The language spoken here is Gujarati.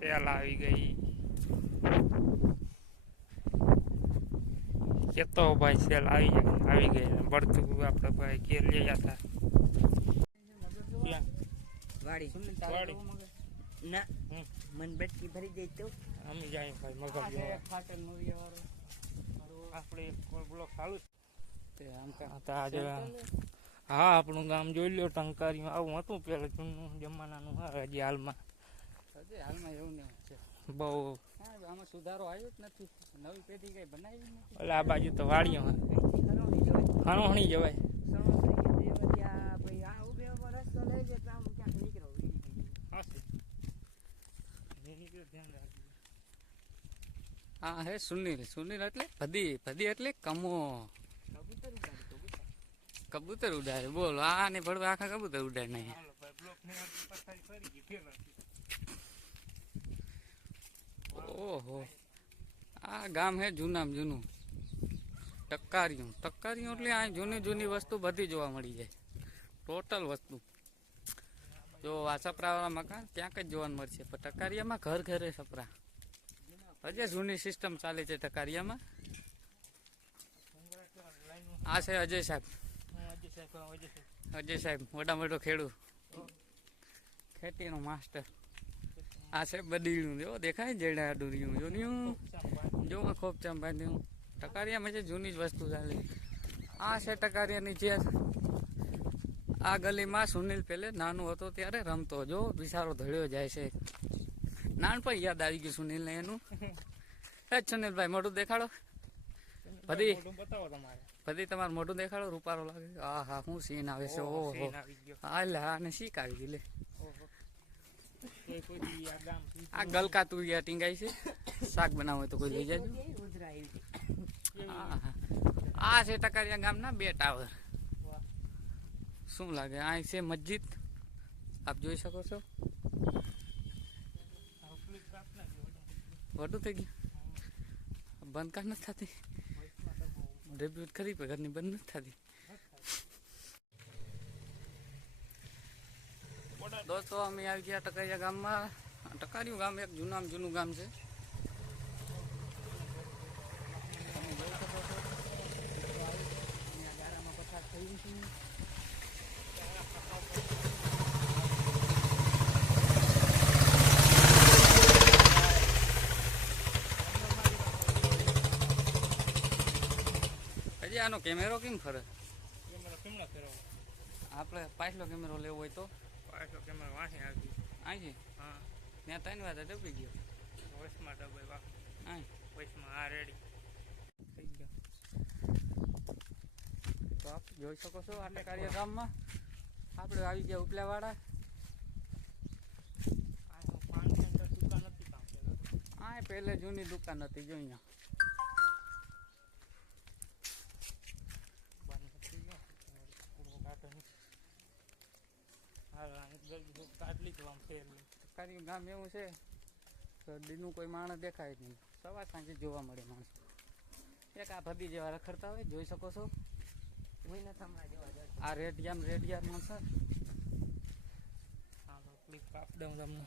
સેલ આવી ગઈ. કેતો ભાઈ સેલ આવી ગઈ. ભરતું આપણે ભાઈ ઘેર લઈ જતા વાડી ના મન બેટકી ભરી દે તો અમે જાય ભાઈ મગર ફાટન મૂવી વાળો આપણે કોઈ બ્લોક ચાલુ તે આમ આજે હા આપણું ગામ જોઈ લ્યો. ટંકારીમાં આવું હતું પેલા જૂનું જમાનાનું. હજી હાલમાં એવું ને છે બહુ આમાં સુધારો આવ્યો જ નથી. નવી પેઢી કઈ બનાવી નથી. એટલે આ બાજુ તો વાડીઓ હણોહણી જવાય. હા હે સુનિલ એટલે ભદી એટલે કમો કબૂતર ઉડાડે. બોલ આ ને ભડવા આખા કબૂતર ઉડાડે નહીં. ઓહો આ ગામ હે જૂનામાં જૂનું ટક્કારીયું એટલે આ જૂની વસ્તુ બધી જોવા મળી જાય. ટોટલ વસ્તુ જો આ સપરાવાળા મકાન ક્યાંક જ જોવા મળશે. પણ ટકારિયામાં ઘર ઘરે સપરા. હજે જૂની સિસ્ટમ ચાલે છે ટકારિયામાં. આ છે અજય સાહેબ મોટા મોટો ખેડૂત, ખેતીનો માસ્ટર. આ છે બદીડું જો દેખાય જેડા ડુરિયું જો ખોપ ચંપાડ્યું. ટકારિયામાં છે જૂની જ વસ્તુ ચાલે. આ છે ટકારિયાની ચેર. આ ગલીમાં સુનિલ પેલે નાનું હતો ત્યારે રમતો. જો વિચારો ધડ્યો જાય છે. નાનપણ યાદ આવી ગયું સુનિલ ને એનું. એ સુનિલભાઈ મોઢું દેખાડો. બધી તમારું મોઢું દેખાડો. રૂપારો લાગે. હા હા શું સીન આવે છે. ઓહો હા લે આને શીખ આવી ગઈ લે. આ ગલકા તુરિયા ટીંગાઈ છે. શાક બનાવો તો કોઈ લઈ જાય. હા હા આ છે ટકારિયા ગામના 2 ટાવર. શું લાગે આ છે મસ્જિદ. આપ જોઈ શકો છો. વધુ થઈ ગયું. બંધ કાર નથી થતી. ડેબ્યુટ કરી પણ ઘરની બંધ નથી થતી. દોસ્તો અમે આવી ગયા ટકારિયા ગામમાં. ટકારિયું ગામ એક જૂનું ગામ છે. પસાર થયું છે. આનો કેમેરો કેમ ફરે? આપણે પાછલો કેમેરો લેવો હોય તો પાછલો કેમેરો વાંચી આવી અહીં. હા ત્યાં 3 વાર ડબી ગયો. વોઇસમાં ડબાઈ વાહ હા વોઇસમાં આ રેડી થઈ ગયો. તો આપ જોઈ શકો છો આ ટકારિયા ગામમાં આપણે આવી ગયા ઉપલાવાળા. પાણી અંદર દુકાન નથી કામ. આ પહેલે જૂની દુકાન હતી જો અહીંયા. ટકારિયું ગામ એવું છે તો દીનું કોઈ માણસ દેખાય જ નહીં. સવાર સાંજે જોવા મળે માણસ. એક આ ભદી જેવા રખડતા હોય જોઈ શકો છો. આ રેડિયા માણસ. હા ક્લિપ કાપ દઉં તમને.